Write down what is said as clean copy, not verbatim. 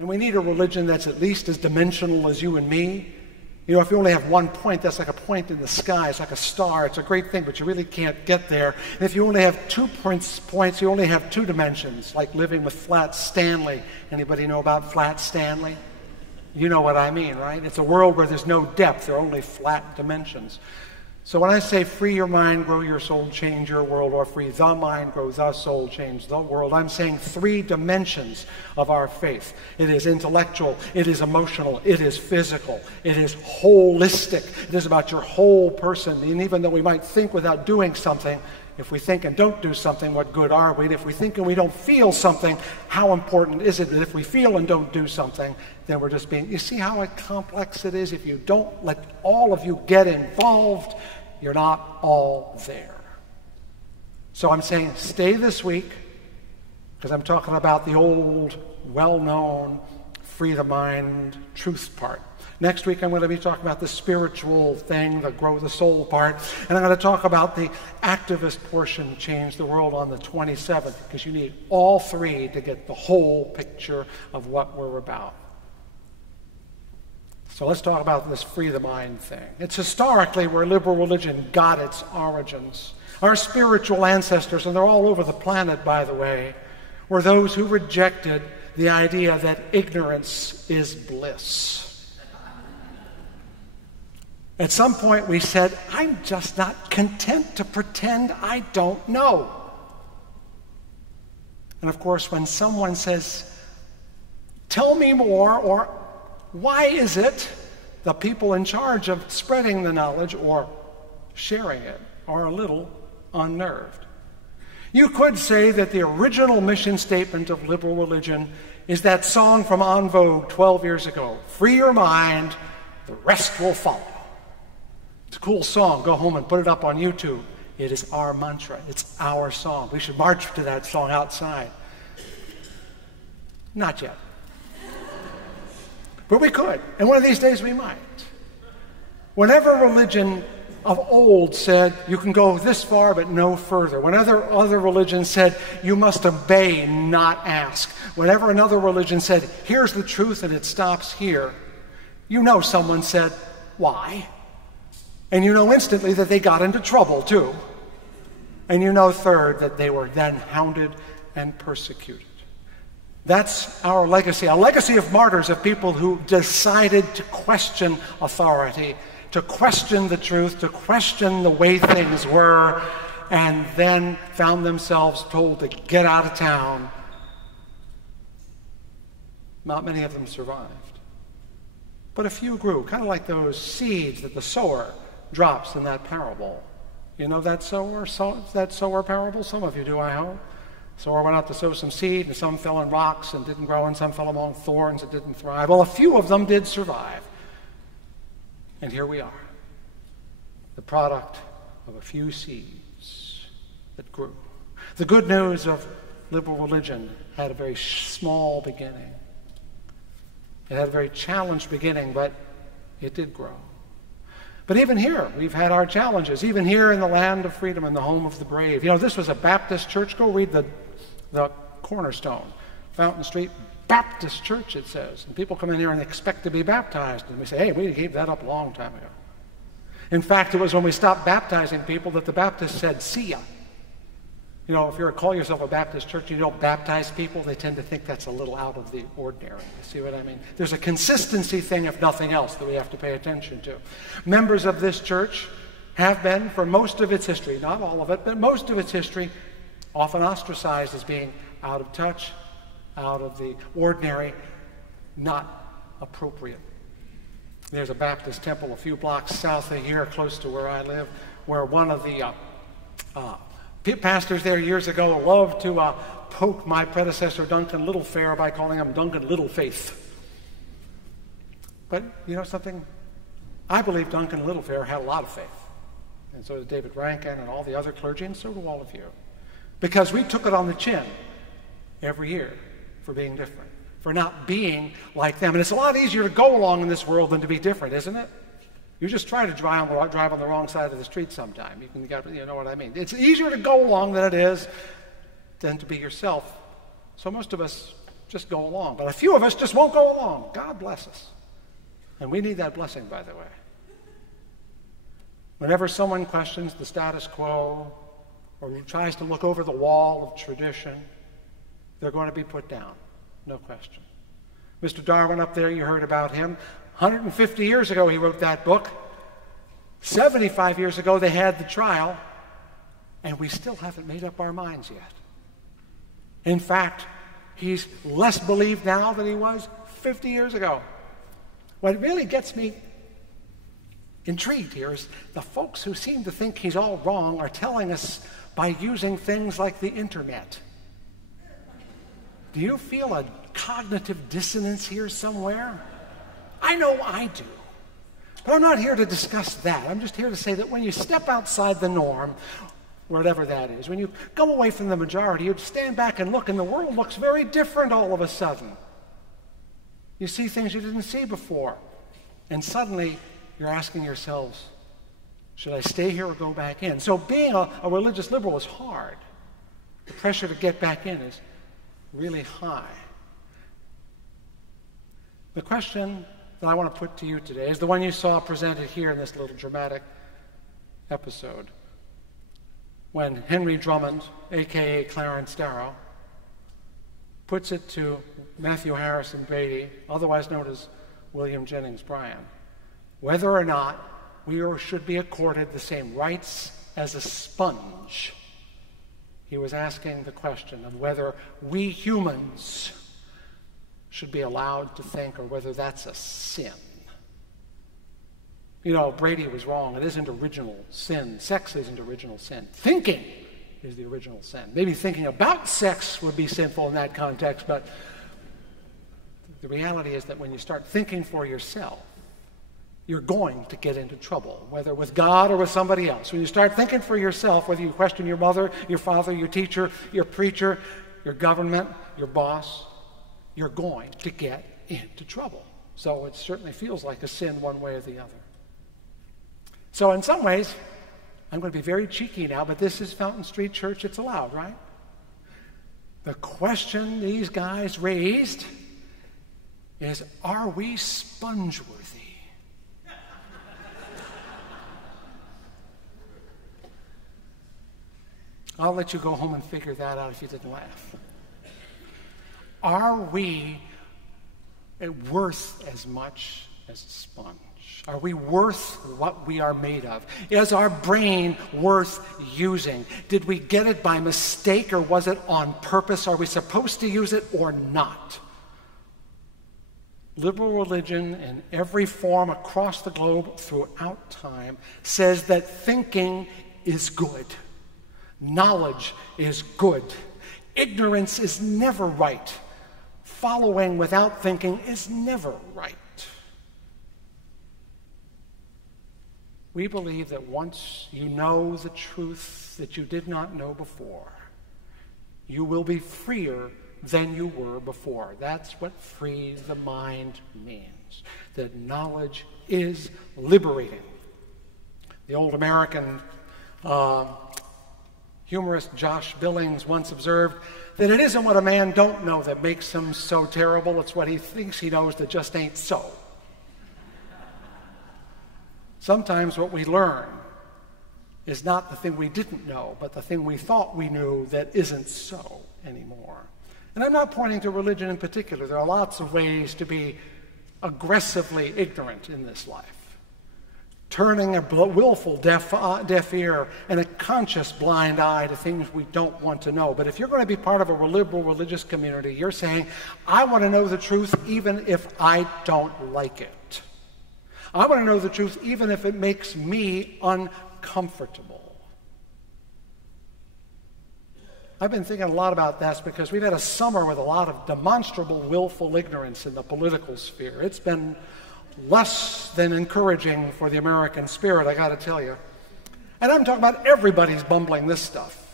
And we need a religion that's at least as dimensional as you and me. You know, if you only have one point, that's like a point in the sky. It's like a star. It's a great thing, but you really can't get there. And if you only have 2 points, you only have 2 dimensions, like living with Flat Stanley. Anybody know about Flat Stanley? You know what I mean, right? It's a world where there's no depth. There are only flat dimensions. So when I say free your mind, grow your soul, change your world, or free the mind, grow the soul, change the world, I'm saying 3 dimensions of our faith. It is intellectual, it is emotional, it is physical, it is holistic. It is about your whole person. And even though we might think without doing something, if we think and don't do something, what good are we? And if we think and we don't feel something, how important is it that if we feel and don't do something, then we're just being... You see how complex it is? If you don't let all of you get involved, you're not all there. So I'm saying stay this week, because I'm talking about the old, well-known, free the mind, truth part. Next week, I'm going to be talking about the spiritual thing, the grow the soul part. And I'm going to talk about the activist portion, change the world, on the 27th, because you need all 3 to get the whole picture of what we're about. So let's talk about this free the mind thing. It's historically where liberal religion got its origins. Our spiritual ancestors, and they're all over the planet, by the way, were those who rejected the idea that ignorance is bliss. At some point we said, I'm just not content to pretend I don't know. And of course, when someone says, tell me more, or why is it, the people in charge of spreading the knowledge or sharing it are a little unnerved. You could say that the original mission statement of liberal religion is that song from En Vogue 12 years ago, free your mind, the rest will follow. It's a cool song. Go home and put it up on YouTube. It is our mantra. It's our song. We should march to that song outside. Not yet. But we could. And one of these days we might. Whenever religion of old said, you can go this far but no further. Whenever other religions said, you must obey, not ask. Whenever another religion said, here's the truth and it stops here, you know someone said, why? And you know instantly that they got into trouble too. And you know, third, that they were then hounded and persecuted. That's our legacy, a legacy of martyrs, of people who decided to question authority, to question the truth, to question the way things were, and then found themselves told to get out of town. Not many of them survived. But a few grew, kind of like those seeds that the sower drops in that parable. You know that sower parable? Some of you do, I hope. Sower went out to sow some seed, and some fell in rocks and didn't grow, and some fell among thorns and didn't thrive. Well, a few of them did survive. And here we are, the product of a few seeds that grew. The good news of liberal religion had a very small beginning. It had a very challenged beginning, but it did grow. But even here, we've had our challenges. Even here in the land of freedom, in the home of the brave. You know, this was a Baptist church. Go read the cornerstone. Fountain Street Baptist Church, it says. And people come in here and expect to be baptized. And we say, hey, we gave that up a long time ago. In fact, it was when we stopped baptizing people that the Baptists said, see ya. You know, if you call yourself a Baptist church, you don't baptize people, they tend to think that's a little out of the ordinary. You see what I mean? There's a consistency thing, if nothing else, that we have to pay attention to. Members of this church have been, for most of its history, not all of it, but most of its history, often ostracized as being out of touch, out of the ordinary, not appropriate. There's a Baptist temple a few blocks south of here, close to where I live, where one of the pastors there years ago loved to poke my predecessor Duncan Littlefair by calling him Duncan Littlefaith. But you know something? I believe Duncan Littlefair had a lot of faith. And so did David Rankin and all the other clergy, and so do all of you. Because we took it on the chin every year for being different, for not being like them. And it's a lot easier to go along in this world than to be different, isn't it? You just try to drive on the wrong side of the street sometime. You know what I mean. It's easier to go along than it is than to be yourself. So most of us just go along. But a few of us just won't go along. God bless us. And we need that blessing, by the way. Whenever someone questions the status quo or tries to look over the wall of tradition, they're going to be put down, no question. Mr. Darwin up there, you heard about him. 150 years ago he wrote that book. 75 years ago they had the trial, and we still haven't made up our minds yet. In fact, he's less believed now than he was 50 years ago. What really gets me intrigued here is the folks who seem to think he's all wrong are telling us by using things like the internet. Do you feel a cognitive dissonance here somewhere? I know I do. But I'm not here to discuss that. I'm just here to say that when you step outside the norm, whatever that is, when you go away from the majority, you stand back and look, and the world looks very different all of a sudden. You see things you didn't see before. And suddenly, you're asking yourselves, should I stay here or go back in? So being a religious liberal is hard. The pressure to get back in is really high. The question that I want to put to you today is the one you saw presented here in this little dramatic episode. When Henry Drummond, a.k.a. Clarence Darrow, puts it to Matthew Harrison Brady, otherwise known as William Jennings Bryan, whether or not we should be accorded the same rights as a sponge. He was asking the question of whether we humans should be allowed to think, or whether that's a sin. You know, Brady was wrong. It isn't original sin. Sex isn't original sin. Thinking is the original sin. Maybe thinking about sex would be sinful in that context, but the reality is that when you start thinking for yourself, you're going to get into trouble, whether with God or with somebody else. When you start thinking for yourself, whether you question your mother, your father, your teacher, your preacher, your government, your boss, you're going to get into trouble. So it certainly feels like a sin one way or the other. So in some ways, I'm going to be very cheeky now, but this is Fountain Street Church. It's allowed, right? The question these guys raised is, are we sponge-worthy? I'll let you go home and figure that out if you didn't laugh. Are we worth as much as a sponge? Are we worth what we are made of? Is our brain worth using? Did we get it by mistake, or was it on purpose? Are we supposed to use it or not? Liberal religion in every form across the globe throughout time says that thinking is good. Knowledge is good. Ignorance is never right. Following without thinking is never right. We believe that once you know the truth that you did not know before, you will be freer than you were before. That's what free the mind means. That knowledge is liberating. The old American humorist Josh Billings once observed that it isn't what a man don't know that makes him so terrible, it's what he thinks he knows that just ain't so. Sometimes what we learn is not the thing we didn't know, but the thing we thought we knew that isn't so anymore. And I'm not pointing to religion in particular. There are lots of ways to be aggressively ignorant in this life. Turning a willful deaf ear and a conscious blind eye to things we don't want to know. But if you're going to be part of a liberal religious community, you're saying, I want to know the truth even if I don't like it. I want to know the truth even if it makes me uncomfortable. I've been thinking a lot about this because we've had a summer with a lot of demonstrable willful ignorance in the political sphere. It's been less than encouraging for the American spirit, I got to tell you. And I'm talking about everybody's bumbling this stuff.